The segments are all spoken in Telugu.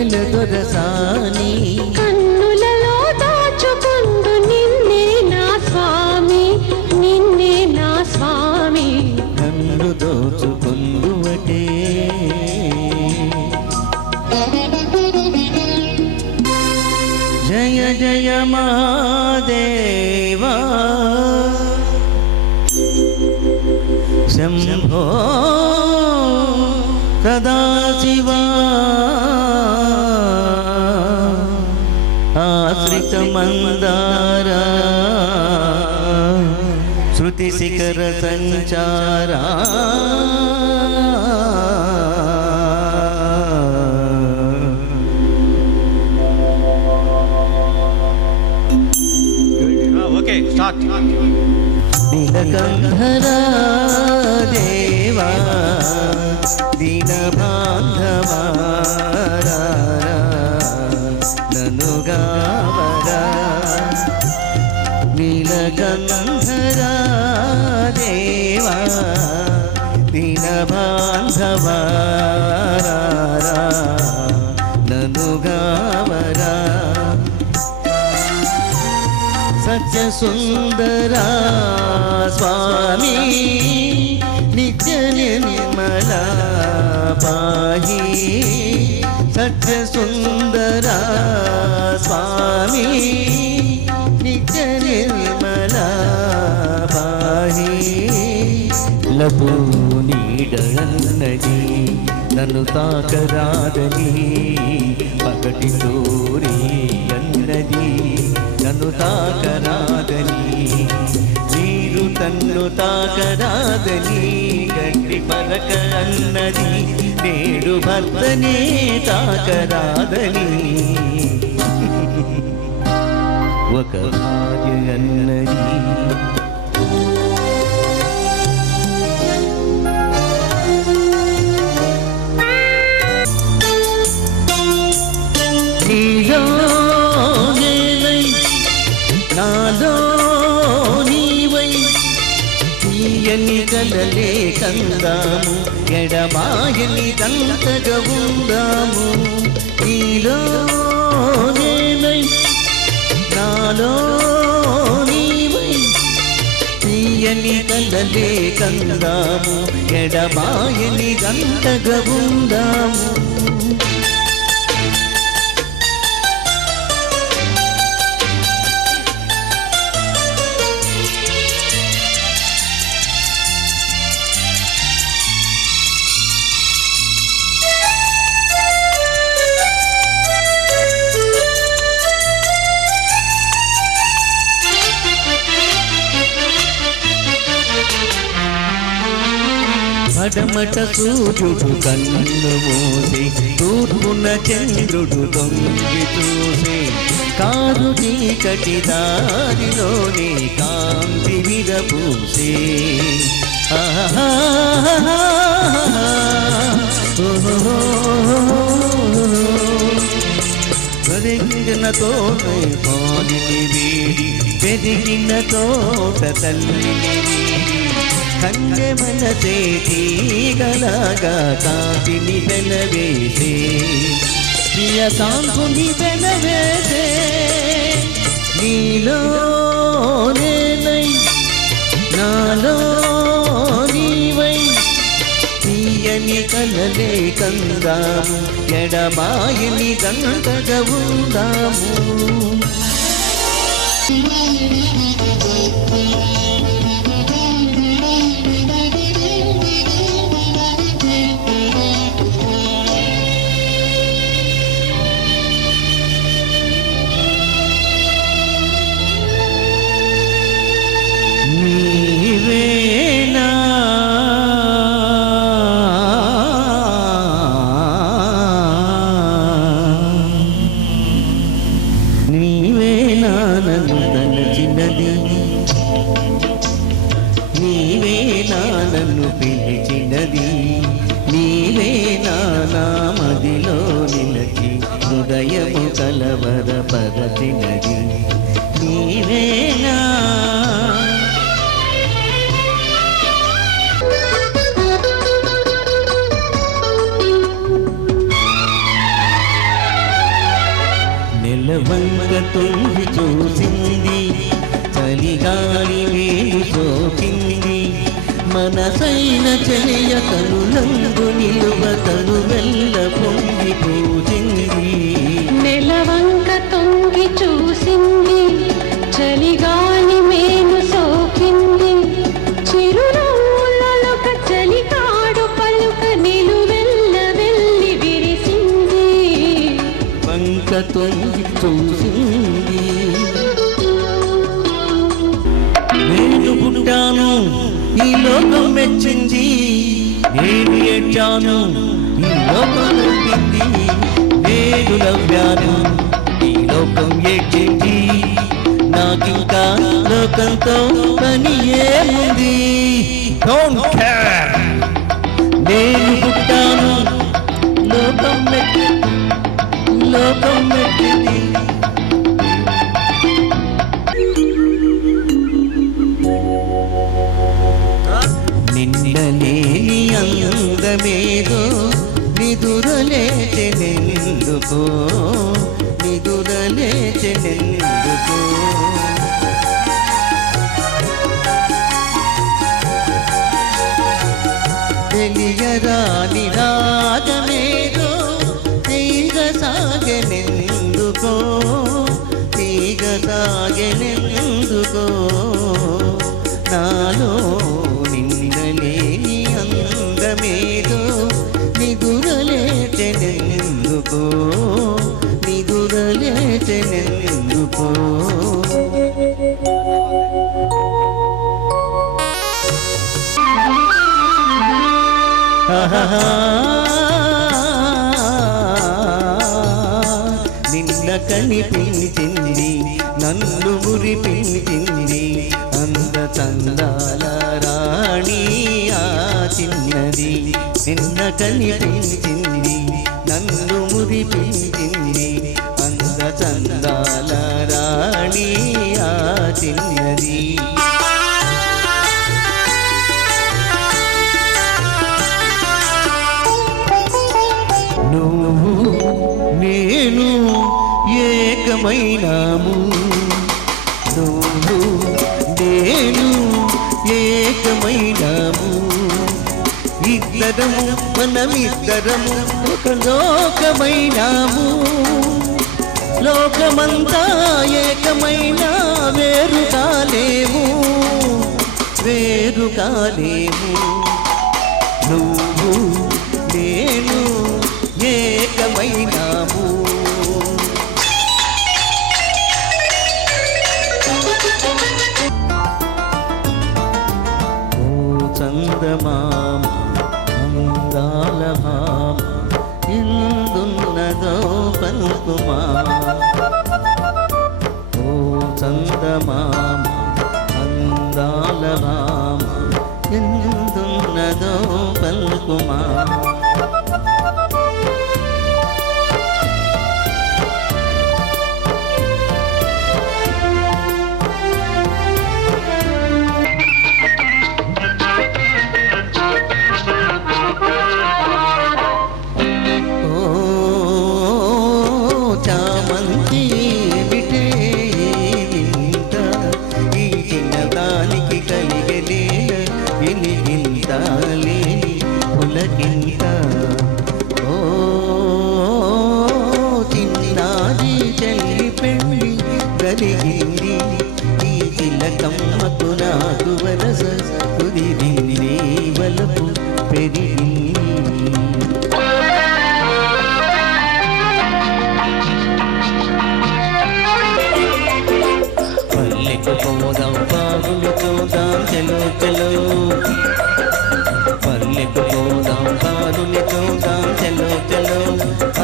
గుండెల దొరసాని కన్నులలో దాచుకుందు నిన్నే నా స్వామి, నిన్నే నా స్వామి. నన్ను దోచుకుందువటే జయ జయ మహాదేవా శంభో సదాశివా ఆశ్రిత మందారా శృతి శిఖర సంచారా ఓకే స్టార్ట్. నీలకంఠరా దేవా దీన బాంధవా నన్ను గావరా నీలకంఠరా దేవా దీన బాంధవా నన్ను గావరా సత్య సుందరా స్వామి నిత్య నిర్మల పాహి సత్య సుందరా స్వామి నిత్య నిర్మల పాహి లఘు నీడన్నది నన్ను తాకరాదని పగటి తోరి అన్నది నన్ను తాకరాదని నీరు తన్ను తాకరాదని గట్టి పలక అన్నది నేడు భర్తనే తాకరాదని ఒక భార్య అన్నది నాలో నీవై తీయని కలలే కందాము ఎడమాయని దంతగా ఉందాము నీలో నేనై నాలో నీవై తీయని కలలే కందాము ఎడమాయని దంతగా ఉందాము పడమట సూర్యుడు కన్ను మూసి తూర్పున చంద్రుడు తొంగి చూసి కారు చీకటి దారిలోని కాంతి విరపూసే పెరిగిన తోటై పాలిని వీడి పెరిగిన తోట తల్లిని వీడి కన్నె మనసే తీగలాగా కాంతిని వెనవేసే ప్రియ కాంతుని వెనవేసే నీలో నేనై నాలో నీవై తీయని కలలే కందాము ఎడమాయని దంతగా ఉందాము నన్ను పిలిచినది నీవే నా మదిలో నిలచి హృదయము కలవరపరచినది నీవేనా నెలవంక తొంగి చూసింది, చలిగాలి వేలు సోకింది, మనసైన చెలియ కనులందు నిలువ కనువెల్ల పొంగి పూజింది. నెలవంక తొంగి చూసింది, చలిగాలి మేలు సోకింది, చిరునవ్వులొక చలికాడు పలుక నిలువెల్ల వెళ్ళి విరిసింది. వంక తొంగి చూసింది. నేను పుట్టాను ఈ లోకం మెచ్చింది, నేను ఏడ్చాను ఈ లోకం నవ్వింది, నేను నవ్వాను ఈ లోకం ఏడ్చింది, నాకింకా లోకంతో పని ఏముంది. Don't care. నేను పుట్టాను లోకం మెచ్చింది. నిన్నలేని అందమేదో నిదురలేచెనెందుకో, నిదురలేచెనెందుకో, తెలియరాని రాగమేదో తీగ సాగెనెందుకో, తీగ సాగెనెందుకో, నాలో నిన్నలేని అందమేదో నిదురలేచెనెందుకో, నిదురలేచెనెందుకో. నిన్న కనిపించింది, నన్ను మురిపించింది, అంద చందాల రాణి ఆ చిన్నది. నిన్న కనిపించింది, నన్ను మురిపించింది, అంద చందాల రాణి ఆ చిన్నది. నువ్వు నేను ఏకమైనాము, నువ్వు నేను ఏకమైనాము, ఇద్దరము మనమిద్దరము ఒక లోకమైనాము, లోకమంతా ఏకమైనా వేరు కాలేము, వేరు కాలేము. నువ్వు నేను ఏకమైనాము. ఓ చందమామ అందాల భామ ఎందున్నదో పలుకుమా, ఓ చందమామ అందాల భామ ఎందున్నదో పలుకుమా. చామంతి ఏమిటే వింత, ఈ చిన్నదానికి కలిగలే ఎనిగింత లేని పులకింత. ఓ చిన్నాది చెల్లి పెళ్ళి కలిగింది, ఈ చిలకమ్మకు నాకు వరస కుదిరింది, వలపు పెరిగింది. పోదాం బాగులు చూద్దాం చలో చలో, పల్లెకు పోదాం బారుని చూద్దాం చలో చలో,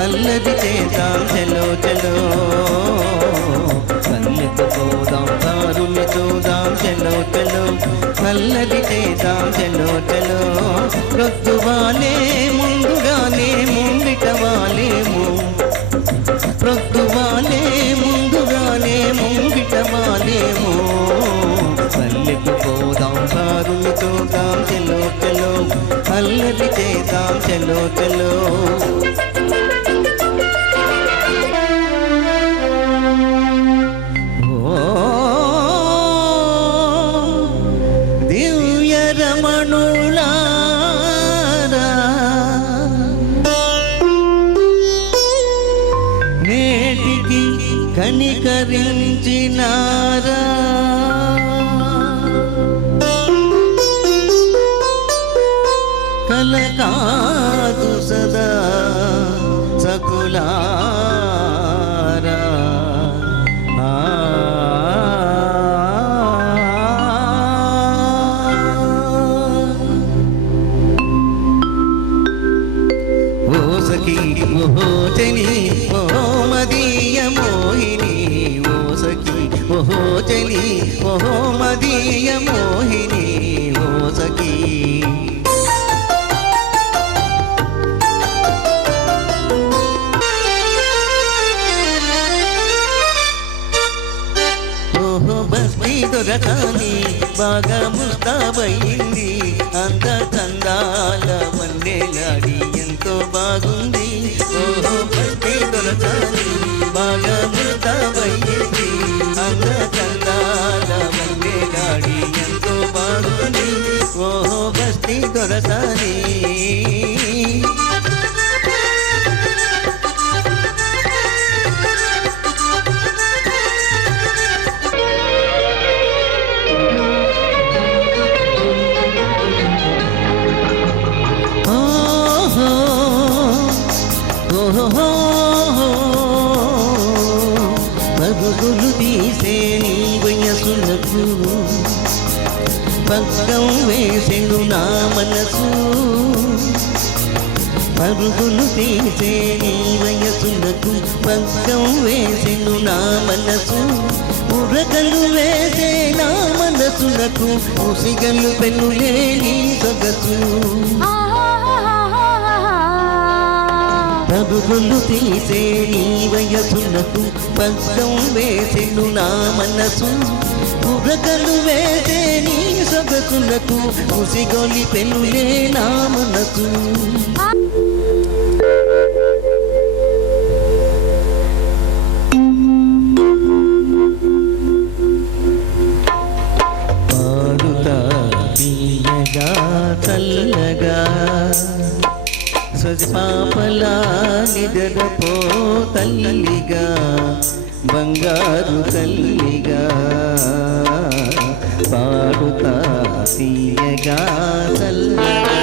అల్లరి చేద్దాం చలో చలో, పల్లెకు పోదాం బారుని చూద్దాం చలో చలో, అల్లరి చేద్దాం చలో చలో. ప్రొద్దువాలే ముందుగానే ముంగిట వాలేము, ప్రొద్దువాలే ముందుగానే ముంగిట వాలేము, పల్లెకు పోదాం బారుని చూద్దాం చలో చలో, అల్లరి చేద్దాం చలో చలో. కనికరించినారా కలకాదు సదా సకులారా ఓ సఖీ ఓ చలి ఓ మదీయ మోహిని ఓ సఖీ ఓ చలి ఓ మదీయ మోహిని ఓ సఖీ దొరకాని బాగా ముస్తాబయింది అంత చందాల మన్నెలాడి ఎంతో బాగుంది ఓహో బస్తి దొరకాని బాగా ముస్తాబయింది అంత చందాల మన్నెలాడి ఎంతో బాగుంది ఓహో బస్తి దొరకాని పరుగులు తీసే నీ వయసులకు పక్కం వేసెను నా మనసు పరుగులు తీసే నీ వయసులకు పక్కం వేసెను నా మనసు ఉరకలు వేసే నా మనసులకు ఉసిగలు పెన్నులే నీ సొగసు పరుగులు తీసే నీ వయసులకు పగ్గం వేసెను నా మనసు ఉరకలు వేసే నీ సొగసులకు ఉసిగొలి పెనులే నా మనసు పాడుతా తీయగా చల్లగా పాపలా నిద్రపో తల్లిగా బంగారు తల్లిగా పాడుతా తీయగా చల్లగా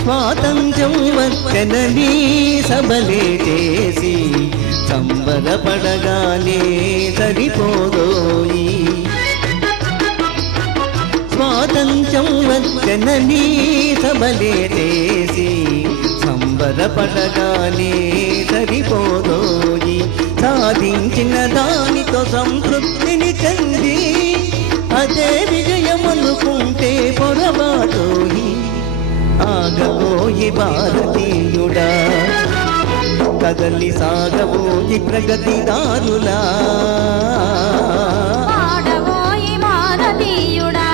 స్వాతంత్ర్యం వచ్చనని సబలే చేసి సంబరపడగానే సరిపోదోయి స్వాతంత్ర్యం వచ్చనని సబలే చేసి సంబరపడగానే సరిపోదోయి సాధించిన దానితో సంతృప్తిని చెంది అదే విజయమనుకుంటే పొరపాటోయి ఆగబోయి భారతీయుడా కదలి సాగబోయి ప్రగతిదారులా పాడబోయి భారతీయుడా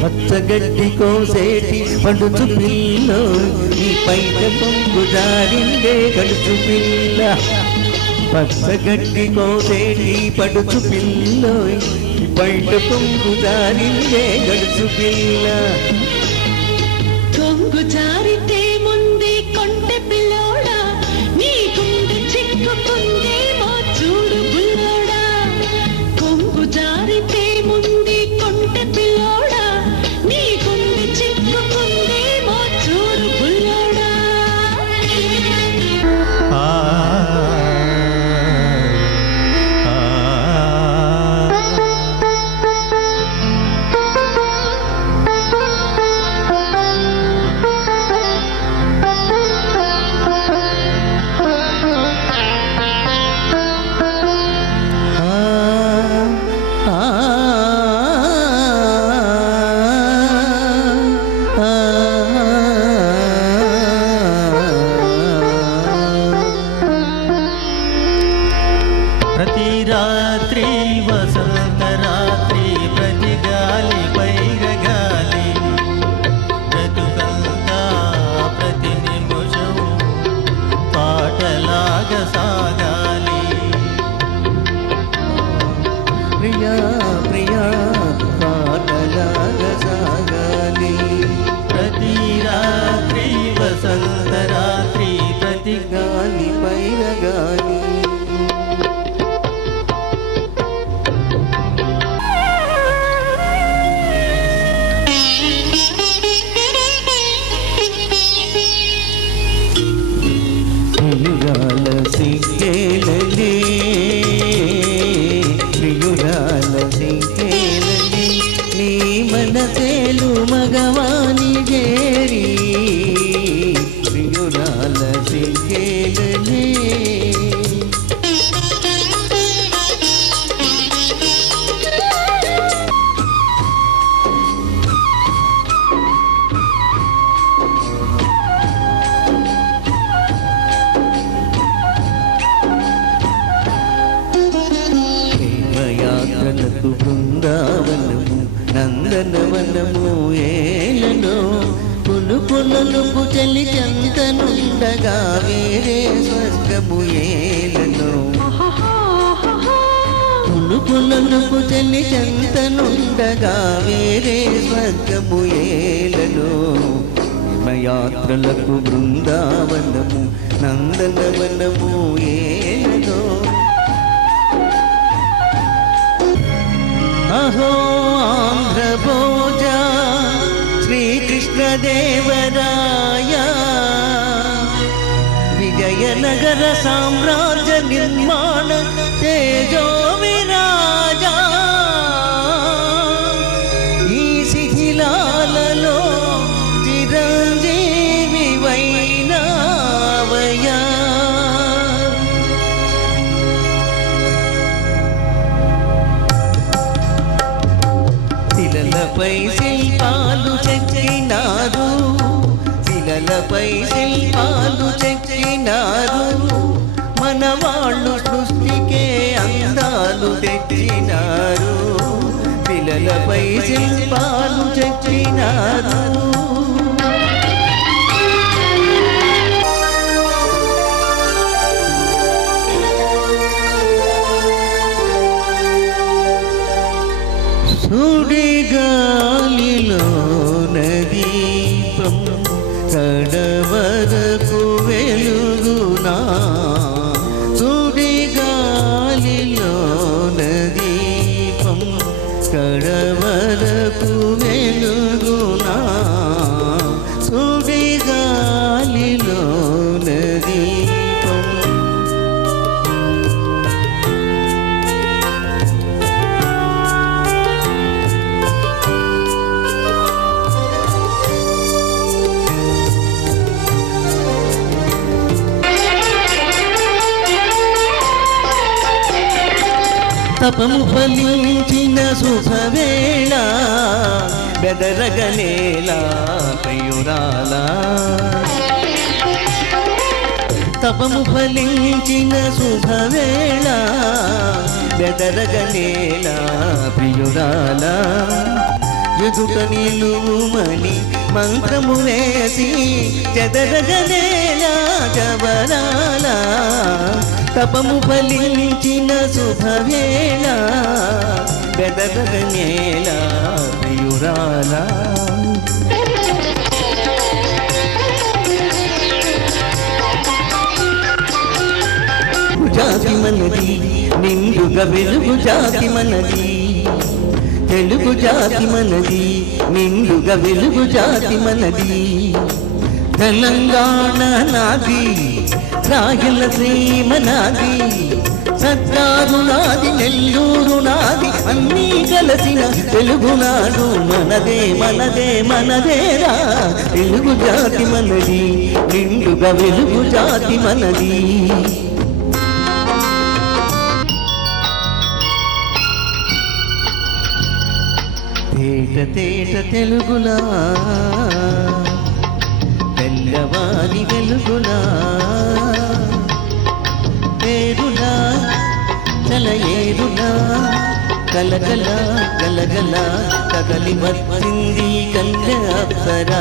పచ్చగడ్డి కోసేటి పడుచు పిల్ల ఈ పైన కొంగు జారిందే గడుచు పిల్ల పచ్చగడ్డి కోసేటి పడుచు పిల్ల ఈ పైన కొంగు జారిందే గడుచు పిల్ల కొంగు జారితే ముందే కొంటె పిల్లోడా నీ గుండె చిక్కుకుందేమో చూడు బుల్లోడా కొంగు జారితే ముందే కొంటె పిల్లోడా నీ గుండె చిక్కుకుందేమో చూడు బుల్లోడా ప్రతి రాత్రి వసంత రాత్రి ప్రతి గాలి పైరగాలి బ్రతుకంతా ప్రతి నిమిషం పాటలాగా సాగాలి ప్రియా ప్రియా పాటలాగా సాగాలి ప్రతి రాత్రి వసంత రాత్రి ప్రతి గాలి పైరగాలి ప్రియురాల సిగ్గేలలే ప్రియురాల సిగ్గేలలే నీ మనసేలు మగవాని చేరి ప్రియురాల సిగ్గేలలే యాత్రలకు బృందావనము నందనవనము ఏలను పులుపులకు చెలి చెంతనుండగా వేరే స్వర్గము ఏలను పులుపులకు చెలి చెంతనుండగా వేరే స్వర్గము ఏలను యాత్రలకు బృందావనము నందనవనము ఏలను అహో ఆంధ్ర భోజ శ్రీకృష్ణదేవరాయ విజయనగర సామ్రాజ్య నిర్మాణ తేజో విరాజా ఈ శిథిలాలలో చిరంజీవి వైనావయా శిలలపై శిల్పాలు చెక్కినారు శిలలపై శిల్పాలు చెక్కినారు మన వాళ్ళు సృష్టికే అందాలు తెచ్చినారు శిలలపై శిల్పాలు చెక్కినారు సుడిగాలిలో నదీపం కడవరకు వెలుగునా సుడిగాలిలో నదీపం కడవరకు వెలుగునా సుడిగాలిలో నదీపం తపము ఫలించిన శుభవేళ బెదరగనేలా ప్రియురాల తపము ఫలించిన శుభవేళ బెదరగనేలా ప్రియురాల ఎదుట నిలుమని మంత్రము వేసి చెదరగనేలా జవరాల తపము ఫలించిన శుభవేళ బెదరగనేలా ప్రియురాల జాతి మనది నిండుగా వెలుగు జాతి మనది తెలుగు జాతి మనది నిండుగా వెలుగు జాతి మనది తెలంగాణ నాది రాయలసీమ నాది సత్తారు నాది నెల్లూరు నాది అన్నీ కలిసిన తెలుగునాడు మనదే మనదే మనదేరా తెలుగు జాతి మనది నిండుగా వెలుగు జాతి మనది తేట తేట తెలుగులా తెల్లవారి వెలుగులా పేరులా గలగల గలగల కదలి వచ్చింది కన్య అప్సరా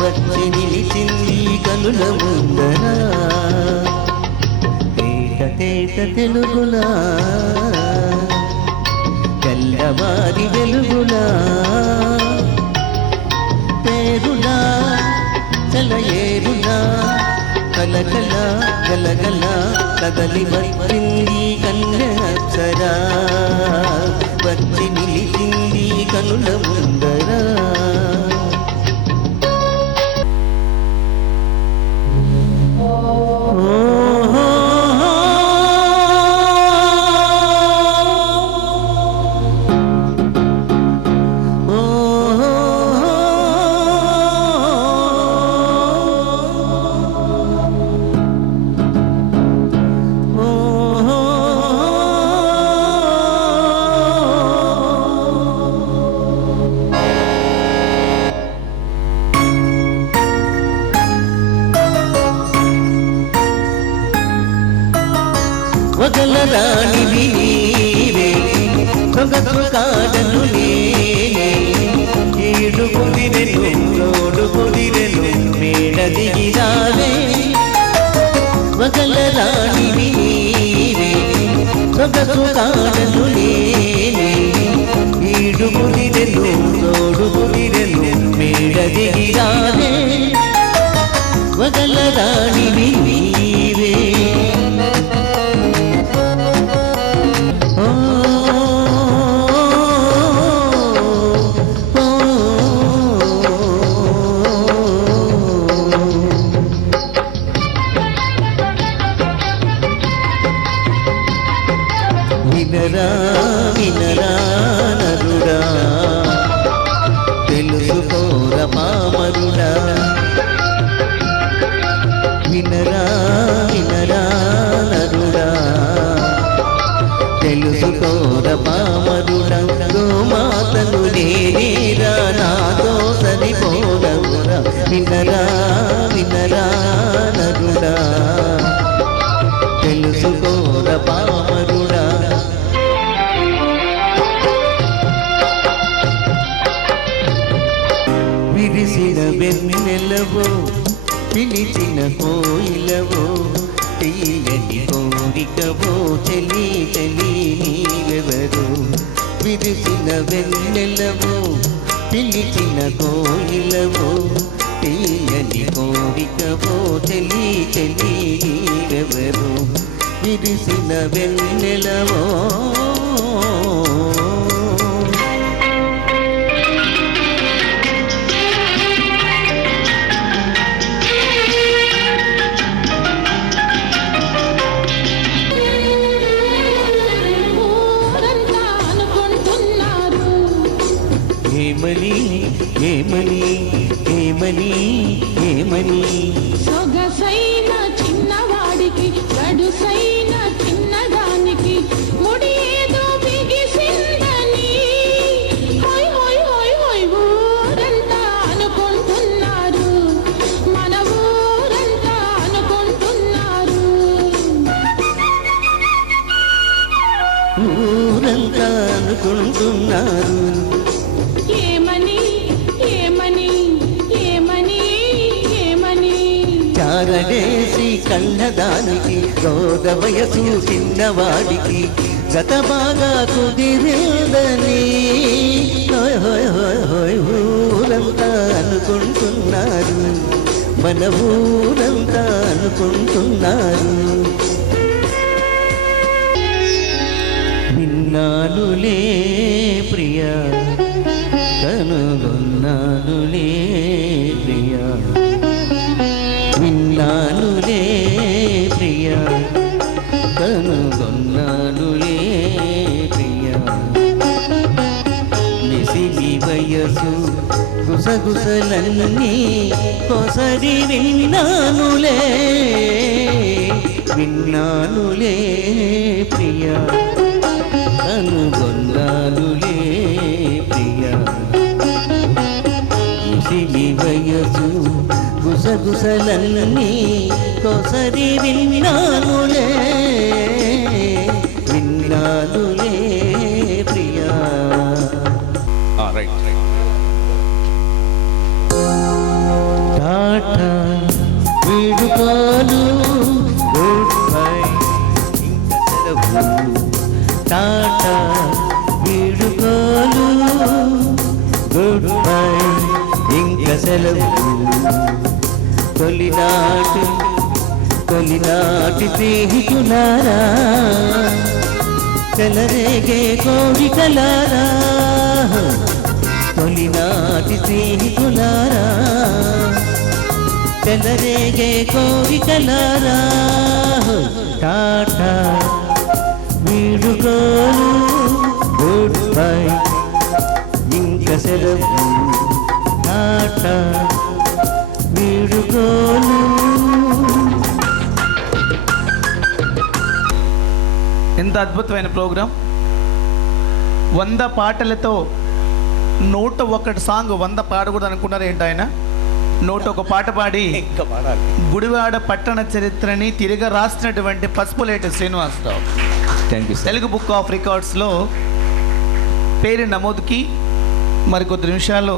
వచ్చి నిలిచింది కనుల ముందర తేట తేట తెలుగులా తెల్లవారి వెలుగులా పేరులా చలయేరులా కలకల గలగల కదలి వచ్చింది కన్య అప్సరా వచ్చి నిలిచింది కనుల ముందర వగలరాణివి నీవే సొగసు కాడను నేనే ఈడు కుదిరెను లోడు కుదిరెను మేడ దిగిరావే వగలరాణివి నీవే సొగసు కాడను నేనే ఈడు కుదిరెను లోడు కుదిరెను మేడ దిగిరావే వగలరాణివి నీవే వినరా వినరా నరుడా తెలుసుకోర పామరుడా వినరా వినరా నరుడా తెలుసుకోర పామరుడా గోమాతను నేనేరా నాతో సరిపోనవురా వినరా వినరా నరుడా తెలుసుకోర పామరుడా విరిసిన వెన్నెలవో పిలిచిన కోయిలవో తీయని కోరికవో చెలి చెలి నీవెవరు విరిసిన వెన్నెలవో పిలిచిన కోయిలవో తీయని కోరికవో చెలి చెలి నీవెవరు విరిసిన వెన్నెలవో ఏమని ఏమని ఏమని ఏమని సొగసైన చిన్నవాడికి గడుసైన చిన్నదానికి ముడి ఏదో బిగిసిందని హోయ్ హోయ్ హోయ్ హోయ్ ఊరంతా అనుకుంటున్నారు మన ఊరంతా అనుకుంటున్నారు ఊరంతా అనుకుంటున్నారు ఏమని ఏమని ఏమని ఏమని చారడేసి కళ్ళదానికి రోగ వయసు చిన్నవాడికి గత బాగా కుదిరిందని హోయ్ హోయ్ హోయ్ హోయ్ ఊరంతా అనుకుంటున్నారు మన ఊరంతా అనుకుంటున్నారు విన్నానులే ప్రియా కనుగొన్నానులే ప్రియా విన్నానులే ప్రియా కనుగొన్నానులే ప్రియా నిసిమి వయసు గుసగుసలన్నీ కొసరి విన్నానులే విన్నానులే ప్రియా కనుగొన్నానులే ప్రియా నిసిమి వయసు గుసగుసలన్నీ కొసరి విన్నానులే విన్నానులే సెలవు టాటా వీడుకోలు గుడ్ బై ఇంక సెలవు తొలినాటి స్నేహితులారా చెలరేగే కోరికలారా తొలినాటి స్నేహితులారా చెలరేగే కోరికలారా టాటా వీడుకోలు గుడ్ బై ఇంక సెలవు టాటా వీడుకోలు. ఎంత అద్భుతమైన ప్రోగ్రాం. 100 పాటలతో 101 సాంగ్ 100 పాడకూడదు అనుకున్నారు ఏంటి ఆయన? 101 పాట పాడి గుడివాడ పట్టణ చరిత్రని తిరిగి రాసినటువంటి పసుపులేటి శ్రీనివాసరావు. తెలుగు బుక్ ఆఫ్ రికార్డ్స్లో పేరు నమోదుకి మరికొద్ది నిమిషాల్లో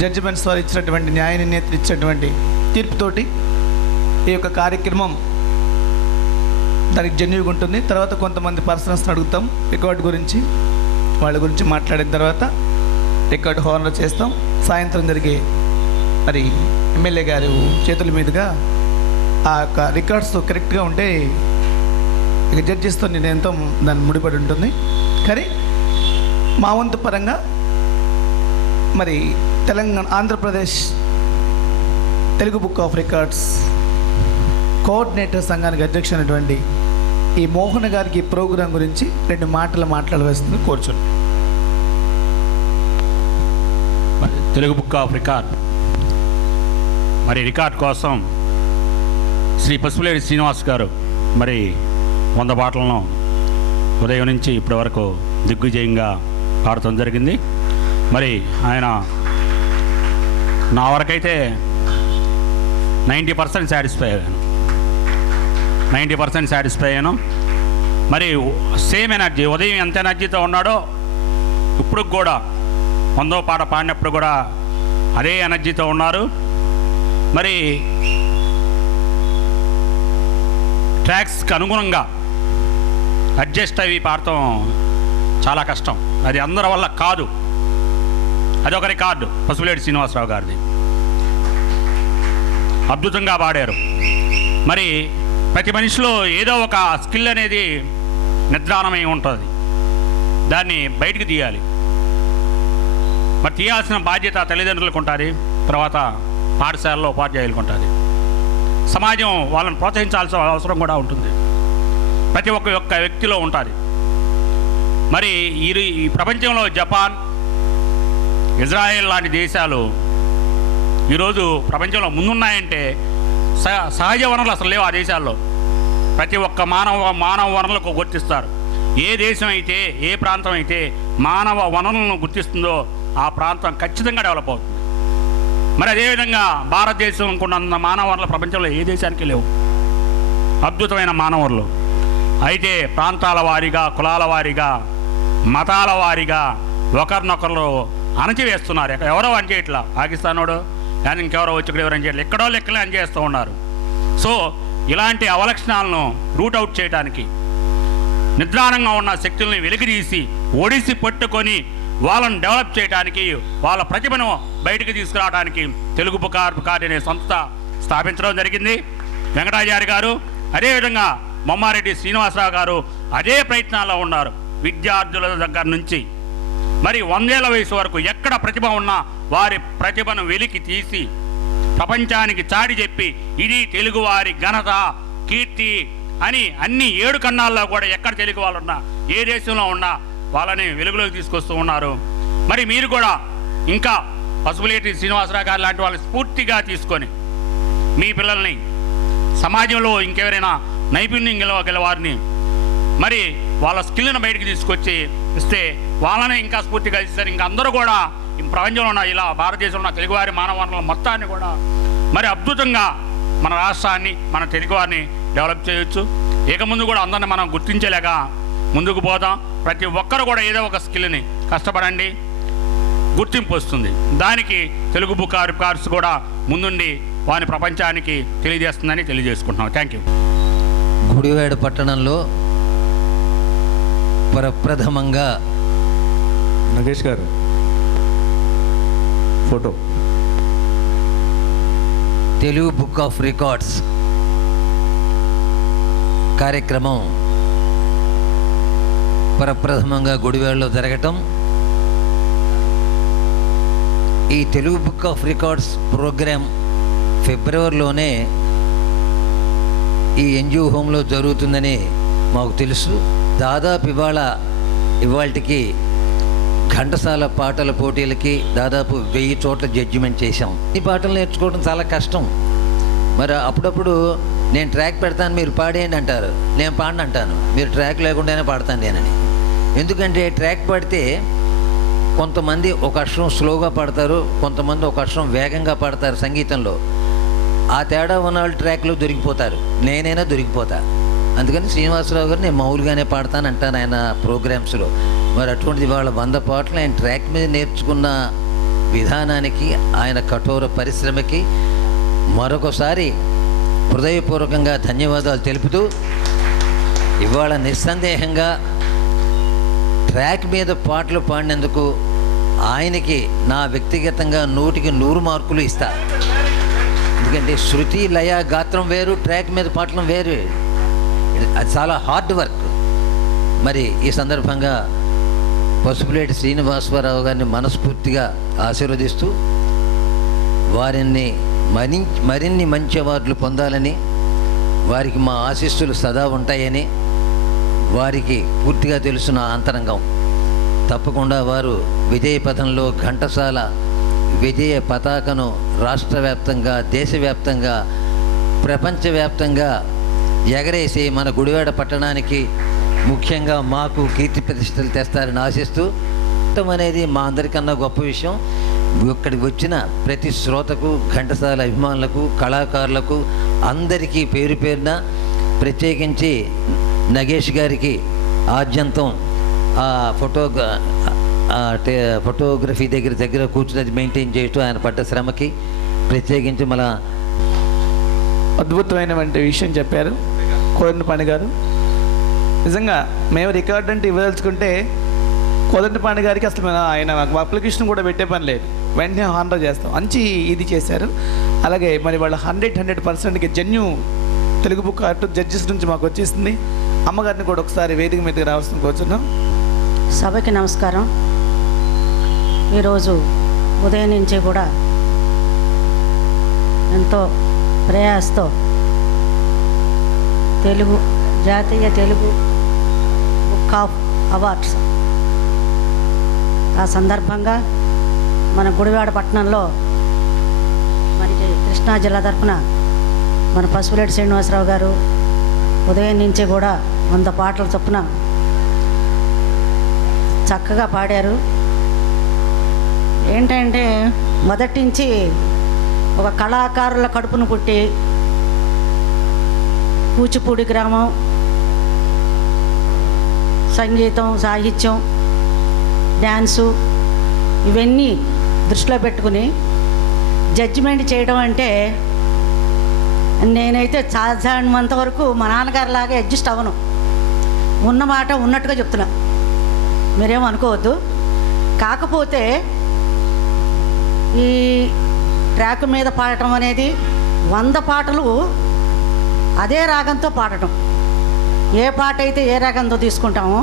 జడ్జిమెంట్స్ వారు ఇచ్చినటువంటి న్యాయ నిర్ణేతలు ఇచ్చినటువంటి తీర్పుతోటి ఈ యొక్క కార్యక్రమం దానికి జెన్యూగా ఉంటుంది. తర్వాత కొంతమంది పర్సనల్స్ని అడుగుతాం రికార్డ్ గురించి, వాళ్ళ గురించి మాట్లాడిన తర్వాత రికార్డ్ హానర్ చేస్తాం. సాయంత్రం జరిగే మరి ఎమ్మెల్యే గారు చేతుల మీదుగా ఆ యొక్క రికార్డ్స్ కరెక్ట్గా ఉంటే ఇక జడ్జిస్తో నేను ఎంతో దాన్ని ముడిపడి ఉంటుంది. కానీ మా వంతు పరంగా మరి Andhra Pradesh Telugu book of records coordinator సంఘానికి అధ్యక్షుడైనటువంటి ఈ మోహన్ గారికి ఈ ప్రోగ్రాం గురించి 2 మాటలు మాట్లాడవలసింది కోరుచున్నాను. తెలుగు బుక్ ఆఫ్ రికార్డ్ మరి రికార్డ్ కోసం శ్రీ పసుపులేటి శ్రీనివాస్ గారు మరి 100 పాటలను ఉదయం నుంచి ఇప్పటి వరకు దిగ్విజయంగా పాడటం జరిగింది. మరి ఆయన నా వరకైతే 90% సాటిస్ఫై అయ్యాను. 90% సాటిస్ఫై అయ్యాను. మరి సేమ్ ఎనర్జీ, ఉదయం ఎంత ఎనర్జీతో ఉన్నాడో ఇప్పుడు కూడా 100వ పాట పాడినప్పుడు కూడా అదే ఎనర్జీతో ఉన్నారు. మరి ట్రాక్స్కి అనుగుణంగా అడ్జస్ట్ అవి పాడటం చాలా కష్టం. అది అందరి వల్ల కాదు. అది ఒక రికార్డు పసుపులేటి శ్రీనివాసరావు గారిది. అద్భుతంగా పాడారు. మరి ప్రతి మనిషిలో ఏదో ఒక స్కిల్ అనేది నిద్రాణమై ఉంటుంది. దాన్ని బయటికి తీయాలి. మరి తీయాల్సిన బాధ్యత తల్లిదండ్రులకు ఉంటుంది, తర్వాత పాఠశాలలో ఉపాధ్యాయులకు ఉంటుంది, సమాజం వాళ్ళని ప్రోత్సహించాల్సిన అవసరం కూడా ఉంటుంది. ప్రతి ఒక్క వ్యక్తిలో ఉంటుంది. మరి ఈ ప్రపంచంలో జపాన్, ఇజ్రాయెల్ లాంటి దేశాలు ఈరోజు ప్రపంచంలో ముందున్నాయంటే సహజ వనరులు అసలు లేవు ఆ దేశాల్లో. ప్రతి ఒక్క మానవ వనరులకు గుర్తిస్తారు. ఏ దేశం అయితే, ఏ ప్రాంతం అయితే మానవ వనరులను గుర్తిస్తుందో ఆ ప్రాంతం ఖచ్చితంగా డెవలప్ అవుతుంది. మరి అదేవిధంగా భారతదేశం అనుకున్నంత మానవ వనరులు ప్రపంచంలో ఏ దేశానికి లేవు. అద్భుతమైన మానవరులు. అయితే ప్రాంతాల వారీగా, కులాల వారీగా, మతాల వారీగా ఒకరినొకరు అణచివేస్తున్నారు. ఎవరో అణచేయట్లా, పాకిస్తానోడు కానీ ఇంకెవరో వచ్చి ఇక్కడ ఎవరు అణచేయట్లేదు, ఎక్కడో లెక్కలే అణచేస్తూ ఉన్నారు. సో ఇలాంటి అవలక్షణాలను రూట్అవుట్ చేయడానికి, నిద్రాణంగా ఉన్న శక్తుల్ని వెలికితీసి ఒడిసి పట్టుకొని వాళ్ళని డెవలప్ చేయడానికి, వాళ్ళ ప్రతిభను బయటకు తీసుకురావడానికి తెలుగు బుక్ ఆఫ్ రికార్డ్ అనే సంస్థ స్థాపించడం జరిగింది. వెంకటాచారి గారు, అదేవిధంగా మొమ్మారెడ్డి శ్రీనివాసరావు గారు అదే ప్రయత్నాల్లో ఉన్నారు. విద్యార్థుల దగ్గర నుంచి మరి 100 ఏళ్ల వయసు వరకు ఎక్కడ ప్రతిభ ఉన్నా వారి ప్రతిభను వెలికి తీసి ప్రపంచానికి చాటి చెప్పి ఇది తెలుగువారి ఘనత, కీర్తి అని అన్ని 7 ఖండాల్లో కూడా ఎక్కడ తెలుగు వాళ్ళు ఉన్నా, ఏ దేశంలో ఉన్నా వాళ్ళని వెలుగులోకి తీసుకొస్తూ ఉన్నారు. మరి మీరు కూడా ఇంకా పసుపులేటి శ్రీనివాసరావు గారు లాంటి వాళ్ళని స్ఫూర్తిగా తీసుకొని మీ పిల్లల్ని సమాజంలో ఇంకెవరైనా నైపుణ్యం గెలవారిని మరి వాళ్ళ స్కిల్ని బయటికి తీసుకొచ్చి ఇస్తే వాళ్ళని ఇంకా స్ఫూర్తిగా ఇస్తారు. ఇంకా అందరూ కూడా ప్రపంచంలో ఉన్న ఇలా భారతదేశంలో ఉన్న తెలుగువారి మానవ వనరుల మొత్తాన్ని కూడా మరి అద్భుతంగా మన రాష్ట్రాన్ని, మన తెలుగువారిని డెవలప్ చేయొచ్చు. ఇక ముందు కూడా అందరిని మనం గుర్తించలేక ముందుకు పోదాం. ప్రతి ఒక్కరు కూడా ఏదో ఒక స్కిల్ని కష్టపడండి, గుర్తింపు వస్తుంది. దానికి తెలుగు బుక్ ఆఫ్ రికార్డ్స్ కూడా ముందుండి వాని ప్రపంచానికి తెలియజేస్తుందని తెలియజేసుకుంటున్నాం. Thank you. గుడివాడ పట్టణంలో ప్రప్రథమంగా నగేష్ గారు photo. Telugu book of records కార్యక్రమం ప్రప్రథమంగా గుడివాడలో జరగటం, ఈ Telugu book of records program ఫిబ్రవరిలోనే ఈ ఎన్జిఓ హోమ్లో జరుగుతుందని మాకు తెలుసు. దాదాపు ఇవాళకి ఘంటసాల పాటల పోటీలకి దాదాపు 1000 చోట్ల జడ్జిమెంట్ చేశాం. ఈ పాటలు నేర్చుకోవడం చాలా కష్టం. మరి అప్పుడప్పుడు నేను ట్రాక్ పెడతాను, మీరు పాడేయండి అంటారు, నేను పాడను అంటాను, మీరు ట్రాక్ లేకుండానే పాడతాను నేనని. ఎందుకంటే ట్రాక్ పాడితే కొంతమంది ఒక అక్షరం స్లోగా పాడతారు, కొంతమంది ఒక అక్షరం వేగంగా పాడతారు సంగీతంలో. ఆ తేడా ఉన్న వాళ్ళు ట్రాక్లో దొరికిపోతారు, నేనైనా దొరికిపోతా. అందుకని శ్రీనివాసరావు గారు నేను మామూలుగానే పాడతాను అంటాను ఆయన ప్రోగ్రామ్స్లో. మరి అటువంటిది వాళ్ళ 100 పాటలు ఆయన ట్రాక్ మీద నేర్చుకున్న విధానానికి, ఆయన కఠోర పరిశ్రమకి మరొకసారి హృదయపూర్వకంగా ధన్యవాదాలు తెలుపుతూ, ఇవాళ నిస్సందేహంగా ట్రాక్ మీద పాటలు పాడినందుకు ఆయనకి నా వ్యక్తిగతంగా 100కి 100 మార్కులు ఇస్తా. ఎందుకంటే శృతి, లయ, గాత్రం వేరు, ట్రాక్ మీద పాటలు వేరు. అది చాలా హార్డ్ వర్క్. మరి ఈ సందర్భంగా పసుపులేటి శ్రీనివాసరావు గారిని మనస్ఫూర్తిగా ఆశీర్వదిస్తూ, వారిని మరిన్ని మంచి అవార్డులు పొందాలని, వారికి మా ఆశీస్సులు సదా ఉంటాయని, వారికి పూర్తిగా తెలుసు నా అంతరంగం. తప్పకుండా వారు విజయ పథంలో ఘంటసాల విజయ పతాకను రాష్ట్ర వ్యాప్తంగా, దేశవ్యాప్తంగా, ప్రపంచవ్యాప్తంగా ఎగరేసి మన గుడివాడ పట్టణానికి, ముఖ్యంగా మాకు కీర్తి ప్రతిష్టలు తెస్తారని ఆశిస్తూ, అనేది మా అందరికన్నా గొప్ప విషయం. ఇక్కడికి వచ్చిన ప్రతి శ్రోతకు, ఘంటసాల అభిమానులకు, కళాకారులకు అందరికీ పేరు పేరున, ప్రత్యేకించి నగేష్ గారికి ఆద్యంతం ఆ ఫోటోగ్రఫీ దగ్గర కూర్చుని మెయింటైన్ చేయటం, ఆయన పడ్డ శ్రమకి ప్రత్యేకించి మన అద్భుతమైనటువంటి విషయం చెప్పారు కోదండపాణి గారు. నిజంగా మేము రికార్డ్ అంటే ఇవ్వదలుచుకుంటే కోదండపాణి గారికి అసలు ఆయన అప్లికేషన్ కూడా పెట్టే పని లేదు, వెంటనే హానర్ చేస్తాం. మంచి ఇది చేశారు. అలాగే మరి వాళ్ళ 100% జెన్యూ తెలుగు బుక్ ఆర్ట్ జడ్జెస్ నుంచి మాకు వచ్చేసింది. అమ్మగారిని కూడా ఒకసారి వేదిక మీదకి రావాల్సిన కూర్చున్నాం. సభకి నమస్కారం. ఈరోజు ఉదయం నుంచి కూడా ఎంతో ప్రయాసతో జాతీయ తెలుగు బుక్ ఆఫ్ అవార్డ్స్ ఆ సందర్భంగా మన గుడివాడ పట్టణంలో మనకి కృష్ణా జిల్లా తరఫున మన పసుపులేటి శ్రీనివాసరావు గారు ఉదయం నుంచి కూడా 100 పాటల చొప్పున చక్కగా పాడారు. ఏంటంటే మొదటి నుంచి ఒక కళాకారుల కడుపును పుట్టి కూచిపూడి గ్రామం, సంగీతం, సాహిత్యం, డ్యాన్సు ఇవన్నీ దృష్టిలో పెట్టుకుని జడ్జిమెంట్ చేయడం అంటే, నేనైతే సాధారణంత వరకు మా నాన్నగారిలాగా అడ్జస్ట్ అవ్వను. ఉన్న మాట ఉన్నట్టుగా చెప్తున్నా, మీరేమో అనుకోవద్దు. కాకపోతే ఈ ట్రాక్ మీద పాడటం అనేది 100 పాటలు అదే రాగంతో పాడటం. ఏ పాట అయితే ఏ రాగంతో తీసుకుంటామో